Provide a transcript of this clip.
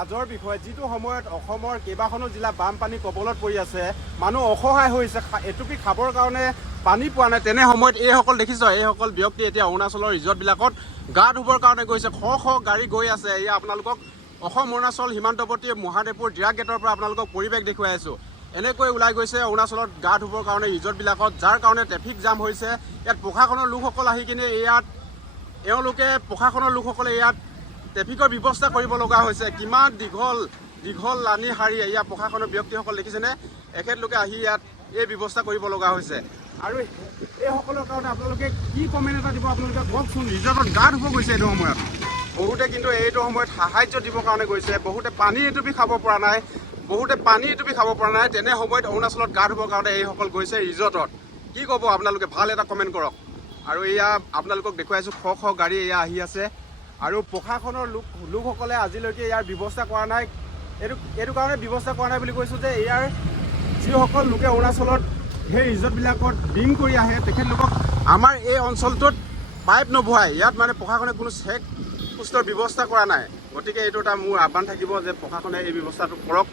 আজৰ বিষয়ে যিটো সময়ত অসমৰ কেইবাখনো জিলা বানপানী কবলত পৰি আছে, মানুহ অসহায় হৈছে, এটুপি খাবৰ কাৰণে পানী পোৱা নাই। তেনে সময়ত এইসকল দেখিছ, এইসকল ব্যক্তি এতিয়া অৰুণাচলৰ ৰিজৰ্টবিলাকত গা ধুবৰ কাৰণে গৈছে। শ শ গাড়ী গৈ আছে। এয়া আপোনালোকক অসম অৰুণাচল সীমান্তৱৰ্তী মহাদেৱপুৰ ডিৰাগ গেটৰ পৰা আপোনালোকক পৰিৱেশ দেখুৱাই আছোঁ। এনেকৈ ওলাই গৈছে অৰুণাচলত গা ধুবৰ কাৰণে ৰিজৰ্টবিলাকত, যাৰ কাৰণে ট্ৰেফিক জাম হৈছে। ইয়াত প্ৰশাসনৰ লোকসকল আহি কিনে প্ৰশাসনৰ লোকসকলে ইয়াত ট্ৰেফিকৰ ব্যৱস্থা কৰিব লগা হৈছে। কিমান দীঘল লানি শাৰী, ইয়াত প্ৰশাসনৰ ব্যক্তিসকল দেখিছেনে, এখেতলোকে আহি ইয়াত এই ব্যৱস্থা কৰিব লগা হৈছে। আৰু এইসকলৰ কাৰণে আপোনালোকে কি কমেণ্ট এটা দিব আপোনালোকে কওকচোন। ৰিজৰ্টত গা ধুব গৈছে এইটো সময়ত, বহুতে কিন্তু এইটো সময়ত সাহায্য দিবৰ কাৰণে গৈছে। বহুতে পানী এটুপি খাব পৰা নাই, তেনে সময়ত অৰুণাচলত গা ধুবৰ কাৰণে এইসকল গৈছে ৰিজৰ্টত। কি ক'ব আপোনালোকে, ভাল এটা কমেণ্ট কৰক। আৰু এয়া আপোনালোকক দেখুৱাইছোঁ, শ শ গাড়ী এয়া আহি আছে। আৰু প্ৰশাসনৰ লোকসকলে আজিলৈকে ইয়াৰ ব্যৱস্থা কৰা নাই। এইটো কাৰণে ব্যৱস্থা কৰা নাই বুলি কৈছোঁ যে ইয়াৰ যিসকল লোকে অৰুণাচলত সেই ৰিজৰ্টবিলাকত ড্ৰিংক কৰি আহে, তেখেতলোকক আমাৰ এই অঞ্চলটোত পাইপ নবহায়। ইয়াত মানে প্ৰশাসনে কোনো চেক পোষ্টৰ ব্যৱস্থা কৰা নাই। গতিকে এইটো এটা মোৰ আহ্বান থাকিব যে প্ৰশাসনে এই ব্যৱস্থাটো কৰক।